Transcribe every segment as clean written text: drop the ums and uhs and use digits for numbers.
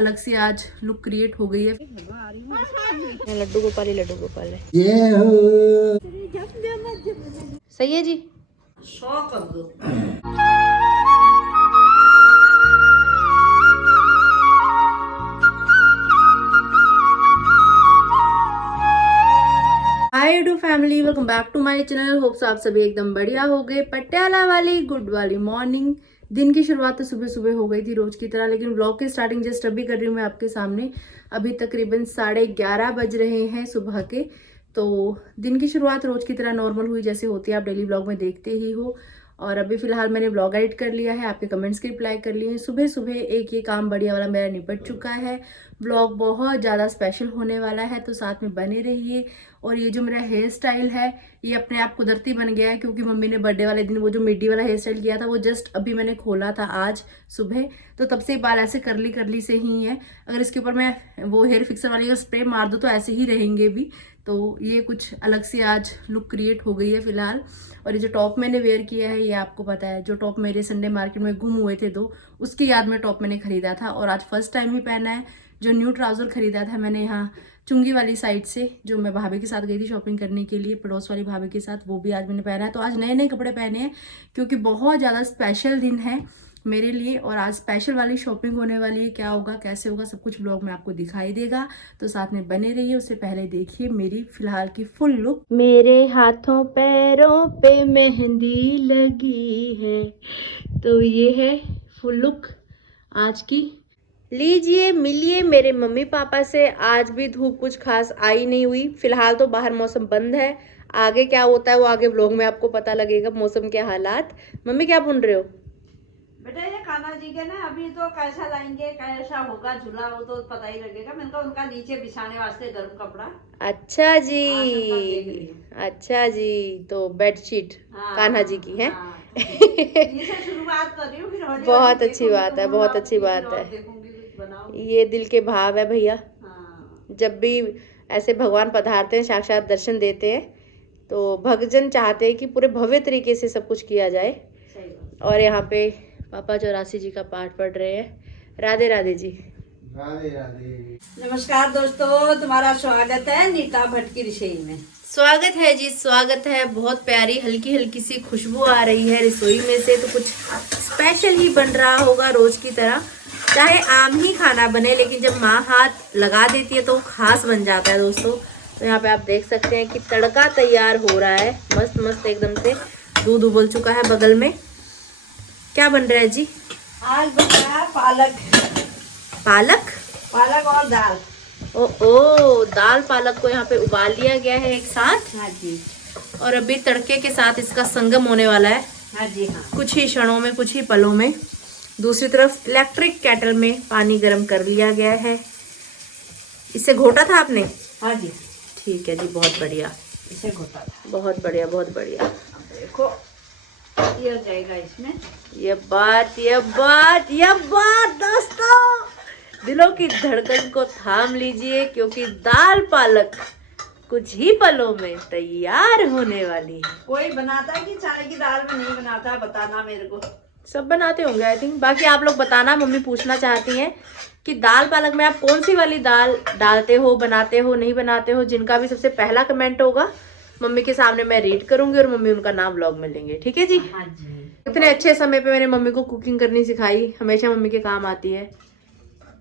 अलग सी आज look create हो गई है। लड्डू गोपाल ही लड्डू गोपाल है। सही है जी। कर दो। Hi do family, welcome back to my channel. Hopes आप सभी एकदम बढ़िया हो गए। पटियाला वाली गुड वाली मॉर्निंग। दिन की शुरुआत तो सुबह सुबह हो गई थी रोज की तरह, लेकिन व्लॉग की स्टार्टिंग जस्ट अभी कर रही हूँ मैं आपके सामने। अभी तकरीबन 11:30 बज रहे हैं सुबह के। तो दिन की शुरुआत रोज की तरह नॉर्मल हुई जैसे होती है, आप डेली व्लॉग में देखते ही हो। और अभी फिलहाल मैंने व्लॉग एडिट कर लिया है, आपके कमेंट्स के रिप्लाई कर लिए हैं। सुबह सुबह एक ये काम बढ़िया वाला मेरा निपट चुका है। व्लॉग बहुत ज़्यादा स्पेशल होने वाला है, तो साथ में बने रहिए। और ये जो मेरा हेयर स्टाइल है ये अपने आप कुदरती बन गया है, क्योंकि मम्मी ने बर्थडे वाले दिन वो जो मिड्डी वाला हेयर स्टाइल किया था वो जस्ट अभी मैंने खोला था आज सुबह। तो तब से बाल ऐसे करली करली से ही है। अगर इसके ऊपर मैं वो हेयर फिक्सर वाली अगर स्प्रे मार दूँ तो ऐसे ही रहेंगे भी। तो ये कुछ अलग सी आज लुक क्रिएट हो गई है फिलहाल। और ये जो टॉप मैंने वेयर किया है ये आपको पता है, जो टॉप मेरे संडे मार्केट में गुम हुए थे दो, उसकी याद में टॉप मैंने खरीदा था और आज फर्स्ट टाइम ही पहना है। जो न्यू ट्राउजर खरीदा था मैंने यहाँ चुंगी वाली साइड से, जो मैं भाभी के साथ गई थी शॉपिंग करने के लिए, पड़ोस वाली भाभी के साथ, वो भी आज मैंने पहना है। तो आज नए नए कपड़े पहने हैं क्योंकि बहुत ज़्यादा स्पेशल दिन है मेरे लिए। और आज स्पेशल वाली शॉपिंग होने वाली है। क्या होगा कैसे होगा सब कुछ व्लॉग में आपको दिखाई देगा, तो साथ में बने रहिए। उससे पहले देखिए मेरी फिलहाल की फुल लुक। मेरे हाथों पैरों पे मेहंदी लगी है, तो ये है फुल लुक आज की। लीजिए मिलिए मेरे मम्मी पापा से। आज भी धूप कुछ खास आई नहीं हुई फिलहाल, तो बाहर मौसम बंद है। आगे क्या होता है वो आगे व्लॉग में आपको पता लगेगा, मौसम के हालात। मम्मी क्या बुन रहे हो? बेटा ये कान्हा जी के ना अभी तो कैसा लाएंगे कैसा होगा झूला वो तो पता ही लगेगा। मैंने कहा उनका नीचे बिछाने वास्ते गर्म कपड़ा। अच्छा जी, देख लिया। अच्छा जी। तो बेडशीट कान्हा जी की है। हाँ। ये से शुरुआत कर रही हूँ, फिर हौली बहुत हौली अच्छी बात है, बहुत अच्छी बात है। देखूंगी कुछ बनाऊंगी। ये दिल के भाव है भैया। हाँ। जब भी ऐसे भगवान पधारते हैं, साक्षात दर्शन देते हैं, तो भक्तजन चाहते हैं कि पूरे भव्य तरीके से सब कुछ किया जाए। सही बात। और यहाँ पे पापा चौरासी जी का पाठ पढ़ रहे हैं। राधे राधे जी। राधे राधे। नमस्कार दोस्तों, तुम्हारा स्वागत है नीता भट्ट की रसोई में। स्वागत है जी, स्वागत है। बहुत प्यारी हल्की हल्की सी खुशबू आ रही है रसोई में से, तो कुछ स्पेशल ही बन रहा होगा रोज की तरह। चाहे आम ही खाना बने, लेकिन जब माँ हाथ लगा देती है तो खास बन जाता है दोस्तों। तो यहाँ पे आप देख सकते हैं कि तड़का तैयार हो रहा है मस्त मस्त एकदम से। दूध उबल चुका है बगल में। क्या बन रहा है जी? आज बन रहा है पालक। पालक? पालक और दाल। ओ दाल पालक को यहाँ पे उबाल लिया गया है एक साथ। हाँ जी। और अभी तड़के के साथ इसका संगम होने वाला है। हाँ जी हाँ। कुछ ही क्षणों में, कुछ ही पलों में। दूसरी तरफ इलेक्ट्रिक केटल में पानी गर्म कर लिया गया है। इससे घोटा था आपने? हाँ जी। ठीक है जी, बहुत बढ़िया। इसे घोटा था। बहुत बढ़िया, बहुत बढ़िया। देखो ये हो जाएगा इसमें। ये बात दोस्तों, दिलों की धड़कन को थाम लीजिए, क्योंकि दाल पालक कुछ ही पलों में तैयार होने वाली है। कोई बनाता है कि चने की दाल में नहीं बनाता, बताना मेरे को। सब बनाते होंगे आई थिंक, बाकी आप लोग बताना। मम्मी पूछना चाहती हैं कि दाल पालक में आप कौन सी वाली दाल डालते हो, बनाते हो, नहीं बनाते हो। जिनका भी सबसे पहला कमेंट होगा मम्मी के सामने मैं रीड करूंगी और मम्मी उनका नाम व्लॉग में लेंगे। ठीक है जी? हाँ जी। इतने अच्छे समय पे मैंने मम्मी को कुकिंग करनी सिखाई, हमेशा मम्मी के काम आती है।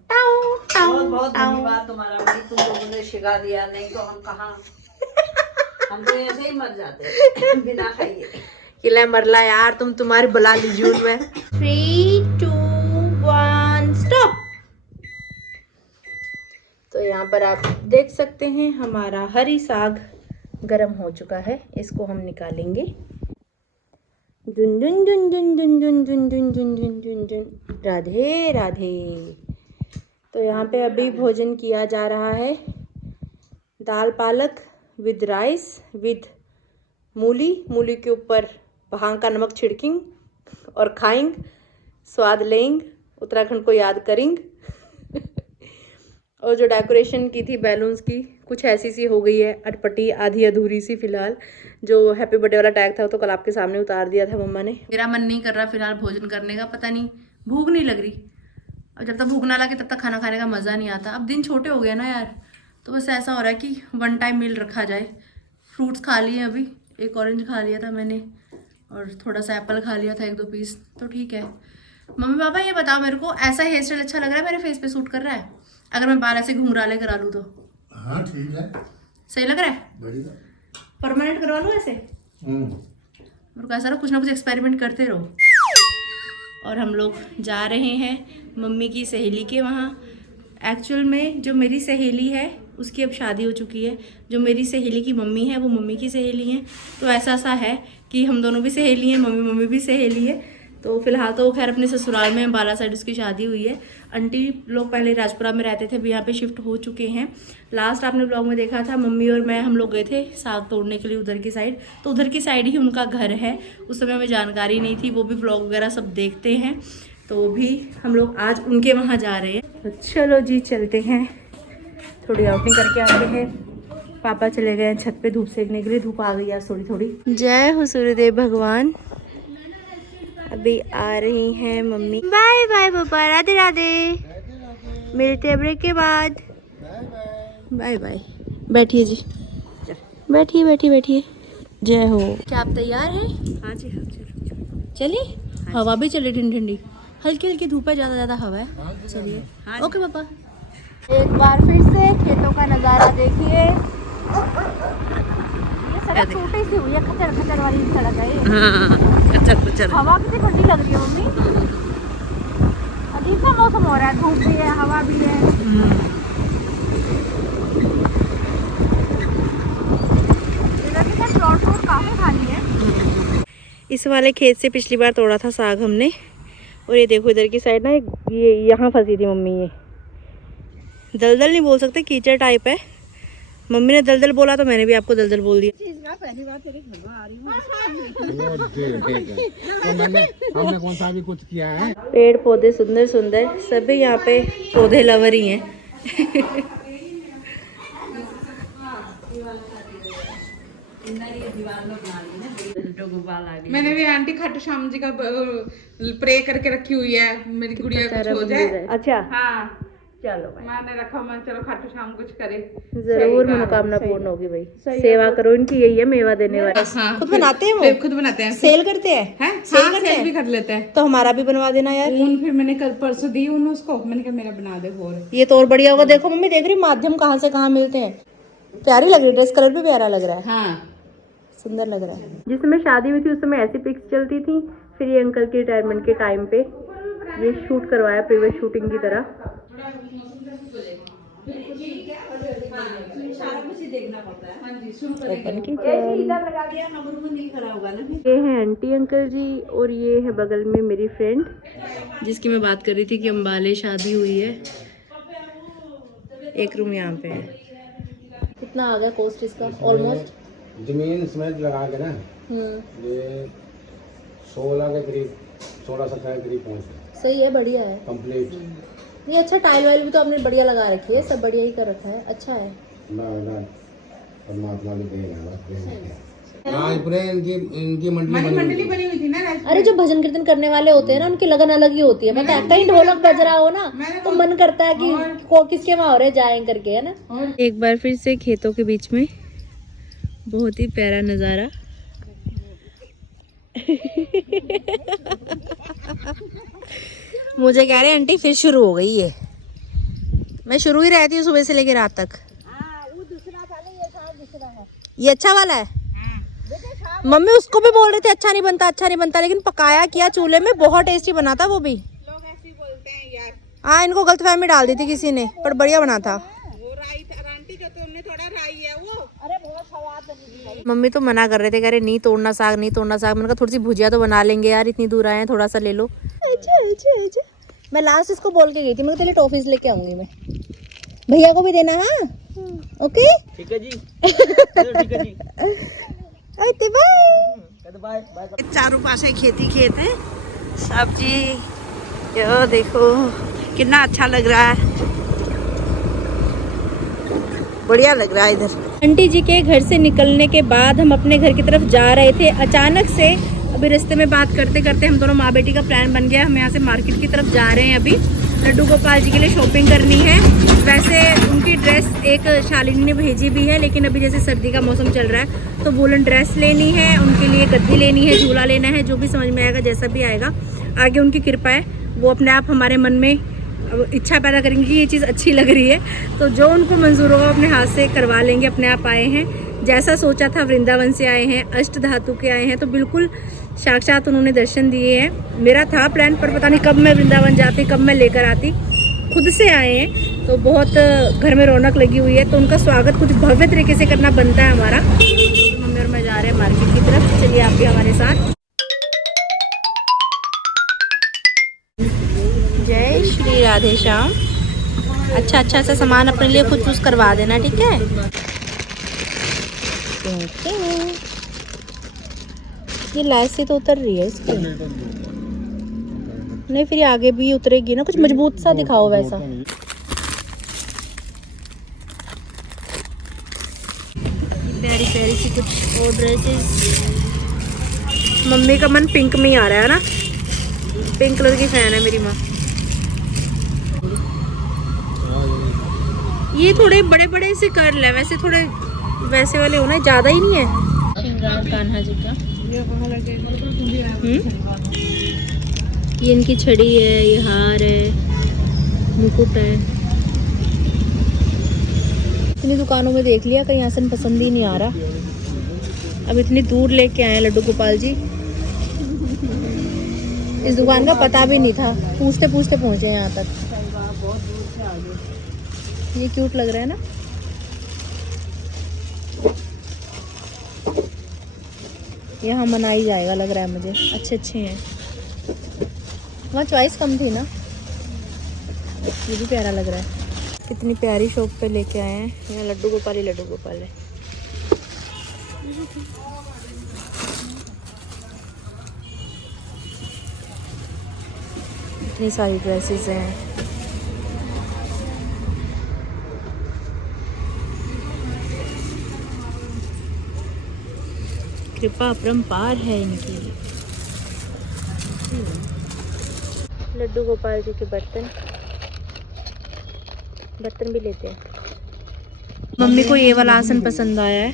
टाउ, टाउ, बहुत बहुत टाउ। धन्यवाद तुम्हारा, भाई तुम लोगों ने सिखा दिया, नहीं तो हम कहाँ, हम तो ऐसे ही मर जाते बिना खाइए। किला मरला यार, तुम्हारी बुला लीजिए मैं। 3, 2, 1 स्टॉप। तो यहाँ पर आप देख सकते हैं हमारा हरी साग गरम हो चुका है। इसको हम निकालेंगे। जुन जुन जुन जुन जुन जुन जुन जुन जुन जुन जुन जुन। राधे राधे। तो यहाँ पे अभी भोजन किया जा रहा है। दाल पालक विद राइस विद मूली के ऊपर भांग का नमक छिड़केंगे और खाएंगे, स्वाद लेंगे, उत्तराखंड को याद करेंगे। और जो डेकोरेशन की थी बैलून्स की, कुछ ऐसी सी हो गई है अटपटी, आधी अधूरी सी फिलहाल। जो हैप्पी बर्थडे वाला टैग था वो तो कल आपके सामने उतार दिया था मम्मा ने। मेरा मन नहीं कर रहा फिलहाल भोजन करने का, पता नहीं भूख नहीं लग रही। अब जब तक भूख ना लगे तब तक खाना खाने का मज़ा नहीं आता। अब दिन छोटे हो गए ना यार, तो बस ऐसा हो रहा है कि वन टाइम मील रखा जाए। फ्रूट्स खा लिए अभी, एक ऑरेंज खा लिया था मैंने और थोड़ा सा एप्पल खा लिया था 1-2 पीस, तो ठीक है। मम्मी पापा ये बताओ मेरे को, ऐसा हेयर स्टाइल अच्छा लग रहा है, मेरे फेस पे सूट कर रहा है? अगर मैं बाल ऐसे घुंघराले करा लूँ तो? हाँ ठीक है, सही लग रहा है? बढ़िया। परमानेंट करवा लूँ ऐसे? मेरे को ऐसा ना कुछ एक्सपेरिमेंट करते रहो। और हम लोग जा रहे हैं मम्मी की सहेली के वहाँ। एक्चुअल में जो मेरी सहेली है उसकी अब शादी हो चुकी है, जो मेरी सहेली की मम्मी है वो मम्मी की सहेली हैं, तो ऐसा सा है कि हम दोनों भी सहेली हैं, मम्मी भी सहेली है। तो फिलहाल तो खैर अपने ससुराल में बाला साइड उसकी शादी हुई है। आंटी लोग पहले राजपुरा में रहते थे, अभी यहाँ पे शिफ्ट हो चुके हैं। लास्ट आपने ब्लॉग में देखा था, मम्मी और मैं हम लोग गए थे साग तोड़ने के लिए उधर की साइड, तो उधर की साइड ही उनका घर है। उस समय हमें जानकारी नहीं थी, वो भी ब्लॉग वगैरह सब देखते हैं, तो भी हम लोग आज उनके वहाँ जा रहे हैं। तो चलो जी चलते हैं, थोड़ी आउटिंग करके आते हैं। पापा चले गए हैं छत पे धूप सेकने के लिए, धूप आ गई आज थोड़ी थोड़ी। जय हो सूर्यदेव भगवान। अभी आ रही हैं मम्मी। बाय बाय पापा, राधे राधे, मिलते हैं ब्रेक के बाद। Bye bye. बैठिए जी, बैठिए बैठिए बैठिए। जय हो। क्या आप तैयार हैं? हाँ जी हाँ, चलो चलिए। हवा भी चले ठंडी ठंडी, हल्की हल्की धूप है, ज़्यादा हवा है। चलिए ओके पापा। एक बार फिर से खेतों का नज़ारा देखिए। ये सड़क छोटी सी हुई है, खचर खचर वाली सड़क है ये। हवा कितनी ठंडी लग रही है मम्मी। अजीब सा मौसम हो रहा है, धूप भी है हवा भी है। प्लॉट रोड काफी खाली है। इस वाले खेत से पिछली बार तोड़ा था साग हमने, और ये देखो इधर की साइड ना ये यहाँ फंसी थी मम्मी। ये दलदल नहीं बोल सकते, कीचड़ टाइप है। मम्मी ने दलदल बोला तो मैंने भी आपको दलदल बोल दिया। पहली बार तेरे घर में आ रही हूँ। हमने कौन सा भी कुछ किया है। पेड़ पौधे सुंदर सुंदर, सभी यहाँ पे पौधे लवर ही हैं। मैंने भी आंटी खाटू श्याम जी का प्रे करके रखी हुई है, मेरी गुड़िया कुछ हो जाए। अच्छा हाँ चलो भाई, मैंने रखा, मैं चलो खाटू श्याम कुछ करे, जरूर मनोकामना पूर्ण होगी भाई। सेवा करो इनकी, यही है मेवा देने वाला। हाँ, खुद बनाते हैं वो? सेब खुद बनाते हैं, सेल करते हैं? हैं? सेल हाँ, करते सेल हैं? भी कर लेते हैं। तो हमारा भी बनवा देना यार। ऊन फिर मैंने कल परसों दी ऊन उसको, मैंने कहा मेरा बना दे। और ये तो और बढ़िया होगा। देखो मम्मी, देख रही माध्यम कहाँ से कहाँ मिलते हैं। प्यारी लग रही है ड्रेस, कलर भी प्यारा लग रहा है। हाँ सुंदर लग रहा है। जिस समय शादी हुई थी उस समय ऐसी पिक्स चलती थी, फिर ये अंकल के रिटायरमेंट के टाइम पे ये शूट करवाया प्रीवियस शूटिंग की तरह। ओपन की ये है आंटी अंकल जी, और ये है बगल में मेरी फ्रेंड जिसकी मैं बात कर रही थी कि अम्बाले शादी हुई है। एक रूम यहाँ पे है। कितना आ गया कॉस्ट इसका? ऑलमोस्ट जमीन सीमेंट लगा के ना ये 16 के करीब, 16-17 के करीब पहुँचे। सही है, बढ़िया है कंप्लीट। ये अच्छा, टाइल वाइल भी तो आपने बढ़िया लगा रखी है, सब बढ़िया ही कर रखा है, अच्छा है। ना परमात्मा की देन है। आज पूरे इनकी मंडली बनी हुई थी ना। अरे जो भजन कीर्तन करने वाले होते हैं ना, उनकी लगन अलग ही होती है। पता है, कहीं ढोलक बज रहा हो ना तो मन करता है कि किसके वहां हो रहे जाएं करके, है ना। एक बार फिर से खेतों के बीच में बहुत ही प्यारा नजारा। मुझे कह रहे आंटी फिर शुरू हो गई है। मैं शुरू ही रहती हूँ सुबह से लेकर रात तक। ये अच्छा वाला है। मम्मी उसको भी बोल रहे थे अच्छा नहीं बनता, अच्छा नहीं बनता, लेकिन पकाया किया चूल्हे में, बहुत टेस्टी बना था वो भी। लोग ऐसे ही बोलते हैं यार। हाँ, इनको गलतफहमी डाल दी थी किसी ने, पर बढ़िया बना था। वो राई आंटी जो तुमने थोड़ा राई है वो, अरे बहुत स्वाद बनी। मम्मी तो मना कर रहे थे, कह रहे नहीं तोड़ना साग, नहीं तोड़ना साग। मैंने कहा थोड़ी सी भुजिया तो बना लेंगे यार, इतनी दूर आए हैं, थोड़ा सा ले लो। अच्छा। मैं लास्ट इसको बोल के गई थी, मैं पहले टॉफीज लेके आऊंगी मैं, भैया को भी देना। हाँ ओके ठीक है जी। ठीक है जी। बाय। चारों पास है खेती खेत है, सब्जी। यो देखो कितना अच्छा लग रहा है, बढ़िया लग रहा है इधर। आंटी जी के घर से निकलने के बाद हम अपने घर की तरफ जा रहे थे, अचानक से अभी रास्ते में बात करते करते हम दोनों माँ बेटी का प्लान बन गया। हम यहाँ से मार्केट की तरफ जा रहे हैं अभी, लड्डू गोपाल जी के लिए शॉपिंग करनी है। वैसे उनकी ड्रेस एक शालिनी ने भेजी भी है, लेकिन अभी जैसे सर्दी का मौसम चल रहा है तो वूलन ड्रेस लेनी है, उनके लिए गद्दी लेनी है, झूला लेना है, जो भी समझ में आएगा, जैसा भी आएगा। आगे उनकी कृपा है, वो अपने आप हमारे मन में इच्छा पैदा करेंगे कि ये चीज़ अच्छी लग रही है, तो जो उनको मंजूर होगा अपने हाथ से करवा लेंगे। अपने आप आए हैं, जैसा सोचा था, वृंदावन से आए हैं, अष्ट धातु के आए हैं, तो बिल्कुल साक्षात उन्होंने दर्शन दिए हैं। मेरा था प्लान, पर पता नहीं कब मैं वृंदावन जाती, कब मैं लेकर आती। खुद से आए हैं तो बहुत घर में रौनक लगी हुई है, तो उनका स्वागत कुछ भव्य तरीके से करना बनता है हमारा। तो मम्मी और मैं जा रहे हैं मार्केट की तरफ, चलिए आप भी हमारे साथ। जय श्री राधे श्याम। अच्छा सा सामान अपने लिए खुद चूज करवा देना, ठीक है। ये लाइट से तो उतर रही है इसकी, नहीं फिर आगे भी उतरेगी ना, कुछ मजबूत सा दिखाओ वैसा। प्यारी प्यारी सी कुछ और ड्रेसेस। मम्मी का मन पिंक में ही आ रहा है ना, पिंक कलर की फैन है मेरी माँ। ये थोड़े बड़े बड़े से कर्ल है, वैसे थोड़े वैसे वाले होना, ज़्यादा ही नहीं है। श्रृंगार कान्हा जी का ये इनकी छड़ी है, ये हार है, मुकुट है। इतनी दुकानों में देख लिया, कहीं आसन पसंद ही नहीं आ रहा। अब इतनी दूर लेके आए लड्डू गोपाल जी, इस दुकान का पता भी नहीं था, पूछते पूछते पहुंचे यहाँ तक। ये क्यूट लग रहा है ना। यहाँ मना ही जाएगा लग रहा है मुझे, अच्छे हैं। वहाँ चॉइस कम थी ना। ये भी प्यारा लग रहा है। कितनी प्यारी शॉप पे लेके आए हैं। यहाँ लड्डू गोपाल ही लड्डू गोपाल है। इतनी सारी ड्रेसेस हैं। कृपा अपरंपार है इनकी। लड्डू गोपाल जी के बर्तन भी लेते हैं। मम्मी को ये वाला आसन पसंद आया है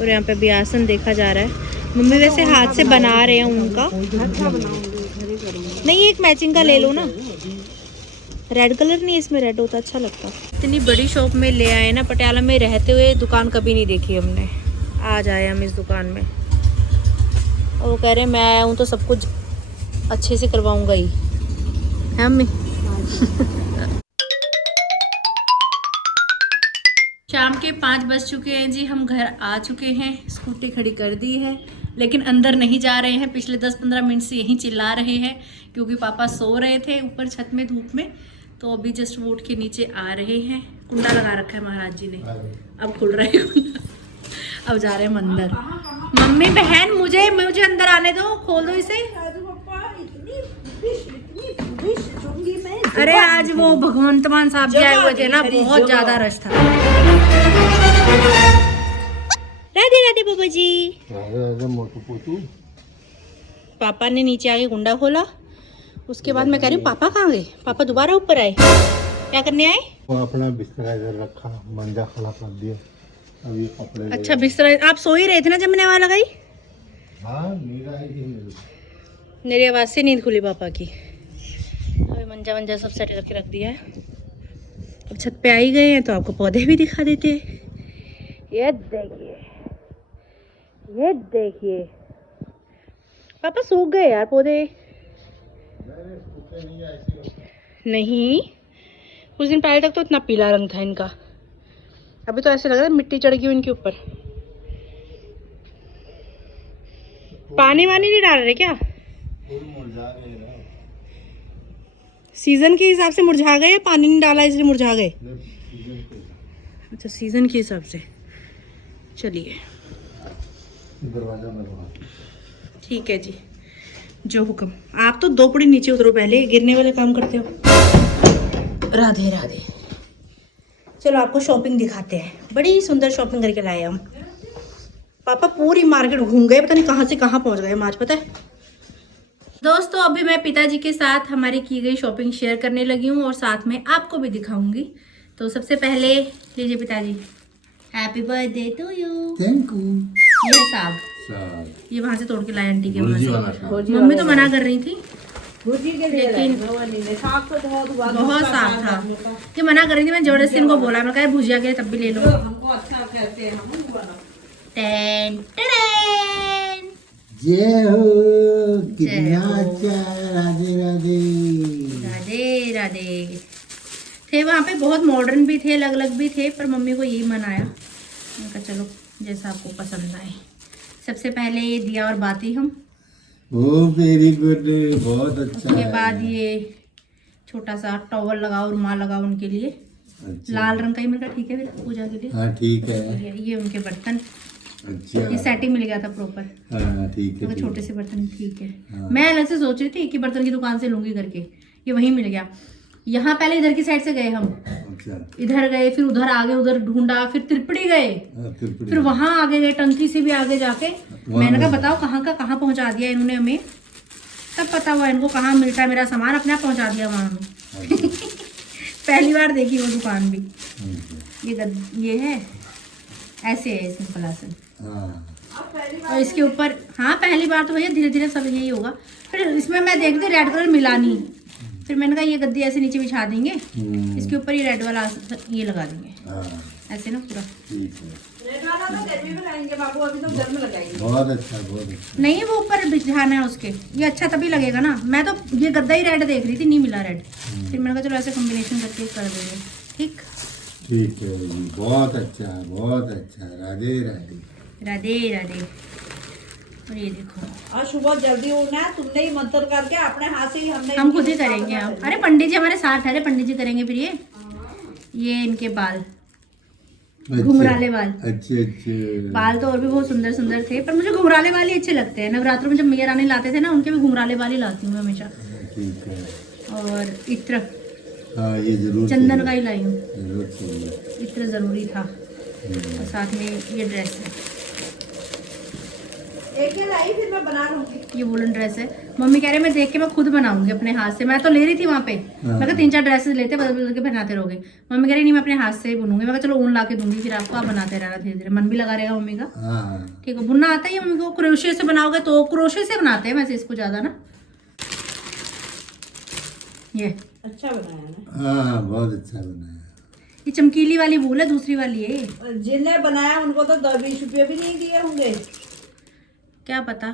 और यहाँ पे भी आसन देखा जा रहा है। मम्मी वैसे हाथ से बना रहे हैं उनका। नहीं, एक मैचिंग का ले लो ना। रेड कलर नहीं, इसमें रेड होता अच्छा लगता। इतनी बड़ी शॉप में ले आए ना, पटियाला में रहते हुए दुकान कभी नहीं देखी हमने। आज आए हम इस दुकान में और वो कह रहे हैं मैं आया हूँ तो सब कुछ अच्छे से करवाऊंगा ही, है मम्मी। शाम के 5 बज चुके हैं जी, हम घर आ चुके हैं। स्कूटी खड़ी कर दी है, लेकिन अंदर नहीं जा रहे हैं। पिछले 10-15 मिनट से यहीं चिल्ला रहे हैं क्योंकि पापा सो रहे थे ऊपर छत में धूप में। तो अभी जस्ट वो उठ के नीचे आ रहे हैं। कुंडा लगा रखा है महाराज जी ने, अब खुल रहा है कुंडा। अब जा रहे हैं अंदर। मम्मी बहन मुझे अंदर आने दो, खोल दो इसे। अरे आज वो भगवंत मान साहब जी आए हुए थे ना, बहुत ज्यादा रश था। राधे राधे बाबा जी। पापा ने नीचे आके कुंडा खोला, उसके बाद मैं कह रही हूँ पापा कहाँ गए। पापा दोबारा ऊपर आए, क्या करने आए? वो अपना बिस्तर इधर रखा, मंजा खड़ा कर दिया। अब ये कपड़े अच्छा बिस्तर, आप सो ही रहे थे ना जब मैंने आवाज लगाई? हाँ, मेरी आवाज से नींद खुली पापा की। अभी मंजा सब सेट करके रख दिया है। अब छत पे आ ही गए हैं तो आपको पौधे भी दिखा देते हैं। ये देखिए पापा सूख गए यार पौधे। नहीं, कुछ दिन पहले तक तो इतना पीला रंग था इनका, अभी तो ऐसे लग रहा है मिट्टी चढ़ गई इनके ऊपर। पानी वानी नहीं डाल रहे क्या? सीजन के हिसाब से मुरझा गए या पानी नहीं डाला इसलिए मुरझा गए? अच्छा, सीजन के हिसाब से। चलिए ठीक है जी, जो हुक्म। आप तो 2 पड़ी नीचे उतरो, पहले गिरने वाले काम करते हो। राधे राधे। चलो आपको शॉपिंग दिखाते हैं। बड़ी सुंदर शॉपिंग करके लाए हम। पापा पूरी मार्केट घूम गए, पता नहीं कहाँ से कहाँ पहुँच गए हम आज, पता है। दोस्तों अभी मैं पिताजी के साथ हमारी की गई शॉपिंग शेयर करने लगी हूँ और साथ में आपको भी दिखाऊंगी। तो सबसे पहले लीजिए पिताजी, happy birthday to you. Thank you. ये है साग, ये वहां से तोड़ के लाए आंटी के वहां से। भुर्जी मम्मी तो मना कर रही थी, भुर्जी के लिए लेकिन भवानी ने साग तो बहुत बहुत साग था, ये मना कर रही थी। मैं जबरदस्ती इनको बोला, मैं कहा भुजिया के लिए तब भी ले लो। हमको अच्छा कहते हैं, हम बना टेन टेन। जय हो, कितना अच्छा, राधे राधे। राधे राधे। थे वहाँ पे बहुत मॉडर्न भी थे, अलग अलग भी थे, पर मम्मी को यही मन आया। मैं कहा चलो जैसा आपको पसंद आए। सबसे पहले ये दिया और बाती हम, ओ वेरी गुड, बहुत अच्छा उसके है। बाद ये छोटा सा टॉवल लगाओ, रुमाल लगाओ उनके लिए, अच्छा। लाल रंग का ही। मैंने कहा ठीक है फिर पूजा के लिए। हाँ ठीक है। ये उनके बर्तन, अच्छा ये सेटिंग मिल गया था प्रॉपर। हाँ ठीक है। तो छोटे से बर्तन ठीक है। हाँ। मैं अलग से सोच रही थी कि बर्तन की दुकान से लूंगी करके, ये वहीं मिल गया। यहाँ पहले इधर की साइड से गए हम, अच्छा। इधर गए, फिर उधर आगे, उधर ढूंढा, फिर त्रिपुड़ी गए, फिर वहां आगे गए, टंकी से भी आगे जाके। मैंने कहा बताओ कहाँ का कहाँ पहुंचा दिया इन्होंने हमें। तब पता हुआ इनको कहाँ मिलता है मेरा सामान, अपने आप पहुंचा दिया वहां हमें। पहली बार देखी वो दुकान भी। ये है ऐसे है इसमें पलासन, और इसके ऊपर, हाँ पहली बार तो भैया, धीरे धीरे सब यही होगा। फिर इसमें मैं देखती रेड कलर मिला नहीं, फिर मैंने कहा ये गद्दी ऐसे नीचे बिछा देंगे, इसके ऊपर ये रेड वाला ये लगा देंगे ऐसे ना पूरा। बाबू अभी तो गर्म लगाएंगे। बहुत अच्छा, बहुत अच्छा। नहीं वो ऊपर बिछाना है उसके, ये अच्छा तभी लगेगा ना। मैं तो ये गद्दा ही रेड देख रही थी, नहीं मिला रेड, फिर मैंने कहा चलो ऐसे कॉम्बिनेशन करके कर देंगे। ठीक ठीक है जी, बहुत अच्छा, बहुत अच्छा। राधे राधे। राधे राधे। और ये देखो, और सुबह जल्दी उठना है, तुमने ही मंत्र करके अपने हाथ से ही हम खुद ही करेंगे हम। अरे पंडित जी हमारे साथ ठहरे, पंडित जी करेंगे फिर ये इनके बाल, घुंघराले बाल। अच्छे अच्छे बाल तो और भी बहुत सुंदर सुंदर थे, पर मुझे घुंघराले वाले अच्छे लगते हैं। नवरात्रों में जब मैया रानी लाते थे ना, उनके भी घुंघराले वाले लाती हूँ मैं हमेशा। ठीक है। और इत्र, हाँ ये जरूर चंदन का ही लाई हूँ, जरूर चाहिए। इत्र जरूरी था। और साथ में ये ड्रेस है, एक ही लाई, फिर मैं बना लूंगी। ये वुलन ड्रेस है। मम्मी कह रहे मैं देख के मैं खुद बनाऊंगी अपने हाथ से। मैं तो ले रही थी वहाँ पे, मैं कहा 3-4 ड्रेसेस लेते, बदल बदल के पहनाते रहोगे। मम्मी कह रही नहीं मैं अपने हाथ से ही बुनूंगी। मैं कहा चलो ऊन ला के दूंगी, फिर आपको आप बनाते रहना धीरे धीरे, मन भी लगा रहेगा मम्मी का। हाँ ठीक है, बुनना आता ही है मम्मी को। क्रोशे से बनाओगे तो, क्रोशे से बनाते हैं वैसे इसको ज्यादा ना। ये अच्छा बनाया ना। हाँ बहुत अच्छा बनाया। ये चमकीली वाली वूल है, दूसरी वाली है। जिनने बनाया उनको तो 10-20 रुपये भी नहीं दिए होंगे। क्या पता,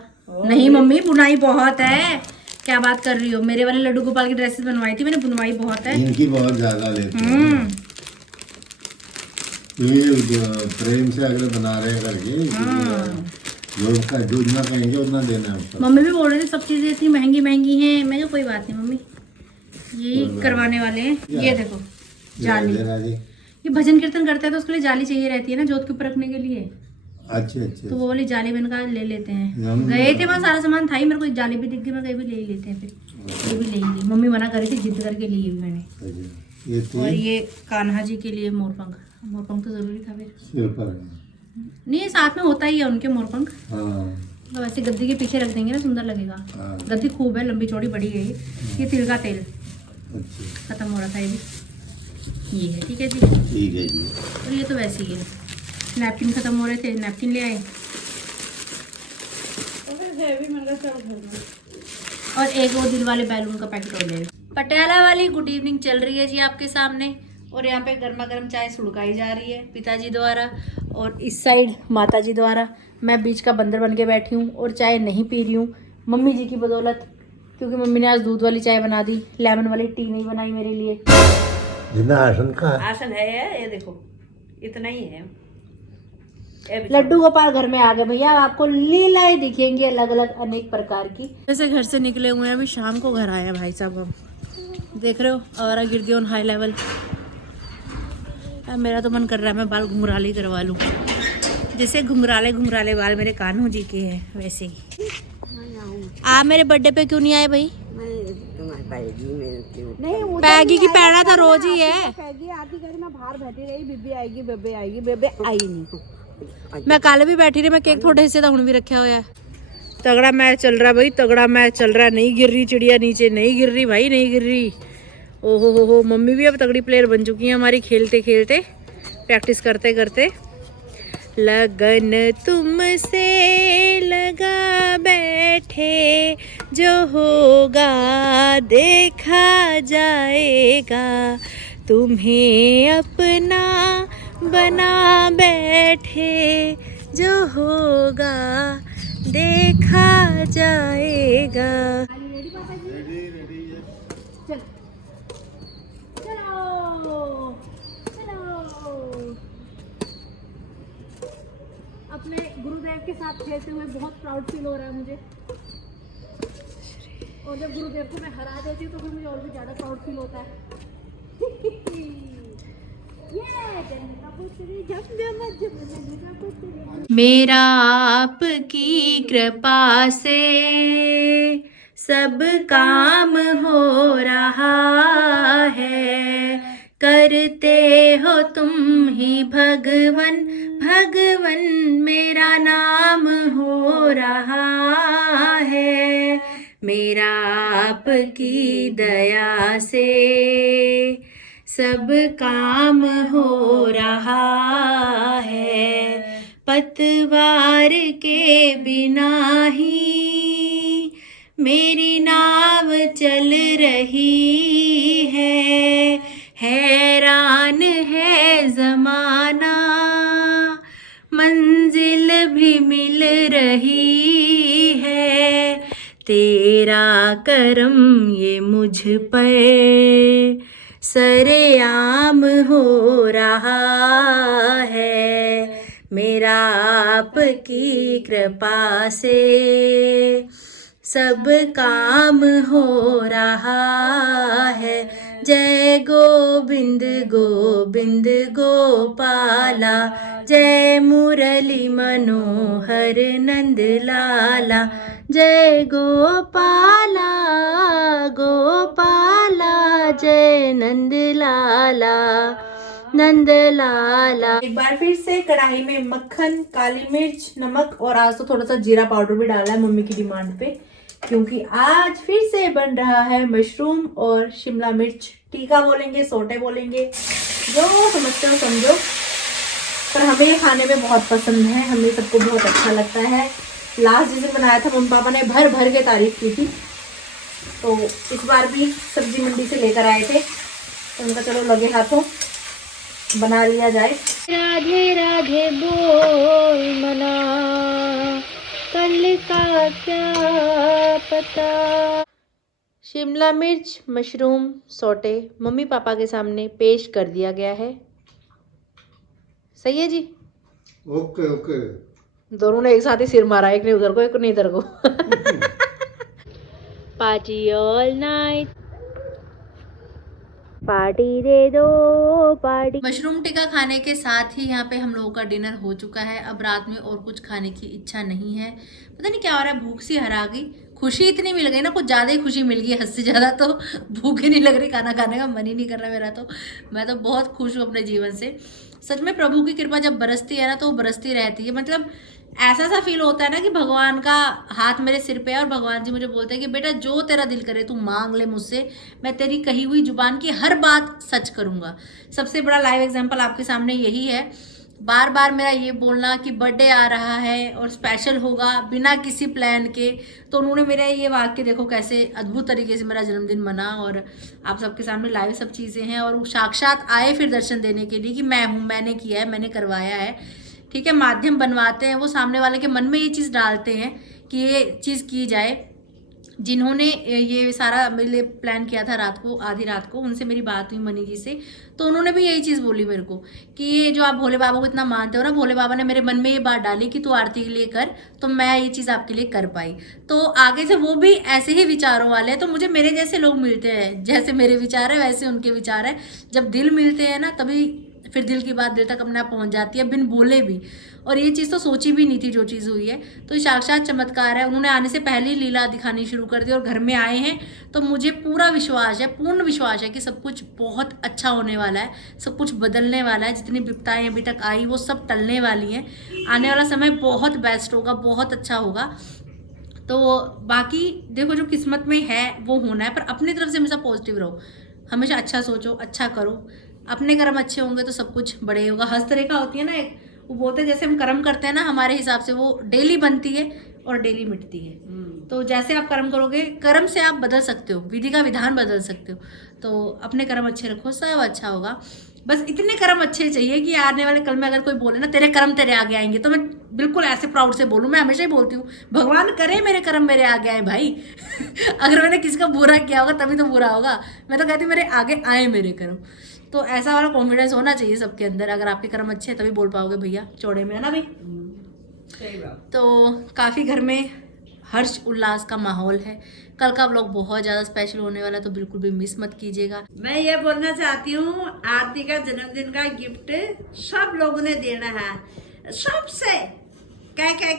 नहीं मम्मी बुनाई बहुत है। क्या बात कर रही हो, मेरे वाले लड्डू गोपाल की ड्रेसेस बनवाई थी मैंने, बुनवाई बहुत है। इनकी बहुत ज्यादा लेते हैं, ये प्रेम से अगले बना रहे हैं करके। जो जितना कहेंगे उतना देना है उसका। मम्मी भी बोल रही थी सब चीजें इतनी महंगी महंगी हैं। मैं कहा कोई बात नहीं मम्मी, यही करवाने वाले हैं। ये देखो जाली, ये भजन कीर्तन करते हैं तो उसके लिए जाली चाहिए रहती है ना, जोत के ऊपर रखने के लिए। अच्छे अच्छे। तो वो वाली जाली मैंने कहा ले लेते हैं। हम- गए थे वहाँ, सारा सामान था ही, मेरे को एक जाली भी दिख गई, मैं कहीं भी ले ही लेते हैं। फिर ये भी ले ली, मम्मी मना कर रही थी, जिद करके ली भी मैंने। ये और ये कान्हा जी के लिए मोरपंख, मोरपंख तो जरूरी था फिर। सिर पर है। नहीं साथ में होता ही है उनके मोरपंख। हाँ तो वैसे गद्दी के पीछे रख देंगे ना, सुंदर लगेगा। हाँ गद्दी खूब है, लंबी चौड़ी बड़ी है। ये तिल का तेल अच्छा खत्म हो रहा था, ये भी ये है। ठीक है जी, ठीक है जी। और ये तो वैसे ही है। नैपकिन खत्म हो रहे थे, नैपकिन ले आए। तो फिर है भी मैंने कहा चल घर में। और एक वो दिल वाले बैलून का पैकेट और ले। पटियाला वाली गुड इवनिंग चल रही है जी आपके सामने, और यहाँ पे गर्मा गर्म चाय सुड़काई जा रही है पिताजी द्वारा, और इस साइड माता जी द्वारा। मैं बीच का बंदर बन के बैठी हूँ और चाय नहीं पी रही हूँ मम्मी जी की बदौलत, क्योंकि मम्मी ने आज दूध वाली चाय बना दी, लेमन वाली टी नहीं बनाई मेरे लिए। जितना आसन का आसन है ये देखो, इतना ही है। लड्डू गोपाल घर में आ गए भैया, आपको लीलाएं दिखेंगी अलग अलग अनेक प्रकार की। जैसे घर से निकले हुए हैं, अभी शाम को घर आया भाई साहब। हम देख रहे हो और गिर गई ऑन हाई लेवल। मेरा तो मन कर रहा है मैं बाल घुंघराले करवा लूँ, जैसे घुंघराले घुंघराले बाल मेरे कान्हू जी के हैं वैसे ही। आप मेरे बर्थडे पे क्यों नहीं आए भाई? नहीं पैगी की पैड़ा तो रोज ही है। पैगी आती करी, मैं बाहर बैठी रही, बेबे आएगी बेबे आएगी, बेबे आई नहीं। मैं कल भी बैठी रही, मैं केक थोड़े हिस्से ਦਾ ਹੁਣ ਵੀ ਰੱਖਿਆ ਹੋਇਆ ਹੈ। तगड़ा मैच चल रहा है भाई, तगड़ा मैच चल रहा है। नहीं गिर रही चिड़िया नीचे, नहीं गिर रही भाई, नहीं गिर रही। ओहो हो, मम्मी भी अब तगड़ी प्लेयर बन चुकी है हमारी, खेलते खेलते, प्रैक्टिस करते करते। लगन तुमसे लगा बैठे, जो होगा देखा जाएगा, तुम्हें अपना बना बैठे, जो होगा देखा जाएगा। अपने गुरुदेव के साथ खेलते हुए बहुत प्राउड फील हो रहा है मुझे, और जब गुरुदेव को मैं हरा देती हूँ तो फिर मुझे और भी ज़्यादा प्राउड फील होता है। मेरा आपकी कृपा से सब काम हो रहा है, करते हो तुम ही भगवन, भगवन मेरा नाम हो रहा है। मेरा आपकी दया से सब काम हो रहा है, पतवार के बिना ही मेरी नाव चल रही है। हैरान है जमाना, मंजिल भी मिल रही है, तेरा करम ये मुझ पर सरेआम हो रहा है। मेरा आपकी कृपा से सब काम हो रहा है। जय गोविंद गोविंद गोपाला, जय मुरली मनोहर नंद लाला, जय गोपाला गोपाला, जय नंद लाला नंद लाला। एक बार फिर से कढ़ाई में मक्खन, काली मिर्च, नमक और आज तो थोड़ा सा जीरा पाउडर भी डाला है मम्मी की डिमांड पे, क्योंकि आज फिर से बन रहा है मशरूम और शिमला मिर्च टीका बोलेंगे, सोटे बोलेंगे, जो समझते हो समझो, पर हमें ये खाने में बहुत पसंद है, हमें सबको बहुत अच्छा लगता है। लास्ट जिस दिन बनाया था मम्मी पापा ने भर भर के तारीफ की थी, तो इस बार भी सब्जी मंडी से लेकर आए थे, तो उनका चलो लगे हाथों बना लिया जाए। राधे राधे बोल मना, कल का क्या पता। शिमला मिर्च मशरूम सोटे मम्मी पापा के सामने पेश कर दिया गया है। सही है जी? Okay okay. दोनों ने एक साथ ही सिर मारा, एक ने उधर को एक ने इधर को। पार्टी ऑल नाइट, पार्टी दे दो पार्टी। मशरूम टिक्का खाने के साथ ही यहाँ पे हम लोगों का डिनर हो चुका है। अब रात में और कुछ खाने की इच्छा नहीं है, पता नहीं क्या हो रहा है, भूख सी हरा गई, खुशी इतनी मिल गई ना, कुछ ज़्यादा ही खुशी मिल गई, हद से ज़्यादा, तो भूख ही नहीं लग रही, खाना खाने का मन ही नहीं कर रहा मेरा। तो मैं तो बहुत खुश हूँ अपने जीवन से, सच में। प्रभु की कृपा जब बरसती है ना तो वो बरसती रहती है, मतलब ऐसा सा फील होता है ना कि भगवान का हाथ मेरे सिर पे है और भगवान जी मुझे बोलते हैं कि बेटा जो तेरा दिल करे तू मांग ले मुझसे, मैं तेरी कही हुई जुबान की हर बात सच करूँगा। सबसे बड़ा लाइव एग्जाम्पल आपके सामने यही है। बार बार मेरा ये बोलना कि बर्थडे आ रहा है और स्पेशल होगा बिना किसी प्लान के, तो उन्होंने मेरा ये वाक्य देखो कैसे अद्भुत तरीके से मेरा जन्मदिन मना, और आप सबके सामने लाइव सब चीज़ें हैं, और साक्षात आए फिर दर्शन देने के लिए कि मैं हूँ, मैंने किया है, मैंने करवाया है। ठीक है, माध्यम बनवाते हैं वो, सामने वाले के मन में ये चीज़ डालते हैं कि ये चीज़ की जाए। जिन्होंने ये सारा मेरे लिए प्लान किया था रात को, आधी रात को, उनसे मेरी बात हुई मनी जी से, तो उन्होंने भी यही चीज़ बोली मेरे को कि ये जो आप भोले बाबा को इतना मानते हो ना, भोले बाबा ने मेरे मन में ये बात डाली कि तू आरती के लिए कर, तो मैं ये चीज़ आपके लिए कर पाई। तो आगे से वो भी ऐसे ही विचारों वाले हैं, तो मुझे मेरे जैसे लोग मिलते हैं, जैसे मेरे विचार है वैसे उनके विचार है। जब दिल मिलते हैं ना तभी फिर दिल की बात दिल तक अपने आप पहुंच जाती है, बिन बोले भी। और ये चीज़ तो सोची भी नहीं थी जो चीज़ हुई है, तो साक्षात चमत्कार है। उन्होंने आने से पहले ही लीला दिखानी शुरू कर दी और घर में आए हैं, तो मुझे पूरा विश्वास है, पूर्ण विश्वास है कि सब कुछ बहुत अच्छा होने वाला है, सब कुछ बदलने वाला है। जितनी विपताएं अभी तक आई वो सब टलने वाली हैं, आने वाला समय बहुत बेस्ट होगा, बहुत अच्छा होगा। तो बाकी देखो जो किस्मत में है वो होना है, पर अपनी तरफ से हमेशा पॉजिटिव रहो, हमेशा अच्छा सोचो, अच्छा करो। अपने कर्म अच्छे होंगे तो सब कुछ बड़े होगा। हस्तरेखा होती है ना एक, वो बोलते हैं जैसे हम कर्म करते हैं ना, हमारे हिसाब से वो डेली बनती है और डेली मिटती है। तो जैसे आप कर्म करोगे, कर्म से आप बदल सकते हो, विधि का विधान बदल सकते हो। तो अपने कर्म अच्छे रखो, सब अच्छा होगा। बस इतने कर्म अच्छे चाहिए कि आने वाले कल में अगर कोई बोले ना तेरे कर्म तेरे आगे आएंगे, तो मैं बिल्कुल ऐसे प्राउड से बोलूँ। मैं हमेशा ही बोलती हूँ भगवान करे मेरे कर्म मेरे आगे आए भाई। अगर मैंने किसी का बुरा किया होगा तभी तो बुरा होगा। मैं तो कहती हूँ मेरे आगे आए मेरे कर्म। तो ऐसा वाला कॉन्फिडेंस होना चाहिए सबके अंदर। अगर आपके कर्म अच्छे हैं तभी बोल पाओगे भैया चौड़े में, है ना भाई। सही बात। तो काफ़ी घर में हर्ष उल्लास का माहौल है। कल का व्लॉग बहुत ज़्यादा स्पेशल होने वाला है, तो बिल्कुल भी मिस मत कीजिएगा। मैं ये बोलना चाहती हूँ, आरती का जन्मदिन का गिफ्ट सब लोगों ने देना है, सबसे कह के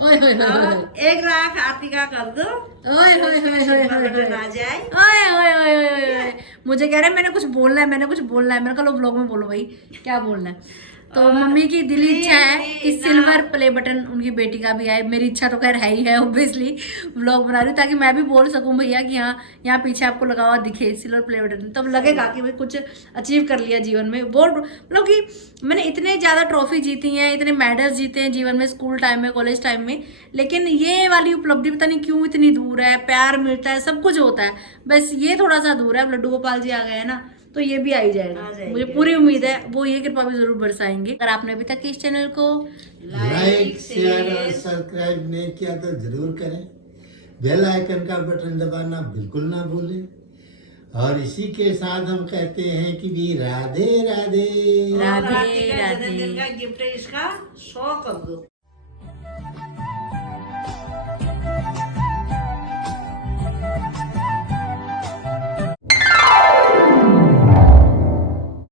ओए होए होए होए। और 1 लाख आरती का कर दो। ओए होए होए होए होए होए। आ जाए। ओए ओए ओए ओए ओए। मुझे कह रहे हैं मैंने कुछ बोलना है, मैंने कुछ बोलना है। मैंने कहा लो व्लॉग में बोलो भाई क्या बोलना है। तो मम्मी की दिली इच्छा है कि सिल्वर प्ले बटन उनकी बेटी का भी आए। मेरी इच्छा तो खैर है ही है, ऑब्वियसली व्लॉग बना रही हूँ ताकि मैं भी बोल सकूं भैया कि हाँ यहाँ पीछे आपको लगा हुआ दिखे सिल्वर प्ले बटन, तब लगेगा कि भाई कुछ अचीव कर लिया जीवन में। वो मतलब कि मैंने इतने ज़्यादा ट्रॉफी जीती हैं, इतने मेडल्स जीते हैं जीवन में, स्कूल टाइम में, कॉलेज टाइम में, लेकिन ये वाली उपलब्धि पता नहीं क्यों इतनी दूर है। प्यार मिलता है, सब कुछ होता है, बस ये थोड़ा सा दूर है। अब लड्डू गोपाल जी आ गए हैं ना, तो ये भी आ ही जाएगा। मुझे पूरी उम्मीद है वो ये कृपा भी जरूर बरसाएंगे। अगर आपने अभी तक इस चैनल को लाइक शेयर और सब्सक्राइब नहीं किया तो जरूर करें। बेल आइकन का बटन दबाना बिल्कुल ना भूलें। और इसी के साथ हम कहते हैं कि भी राधे राधे। राधे आरती का राधे। जन्मदिन का गिफ्ट इसका 100 कर दो।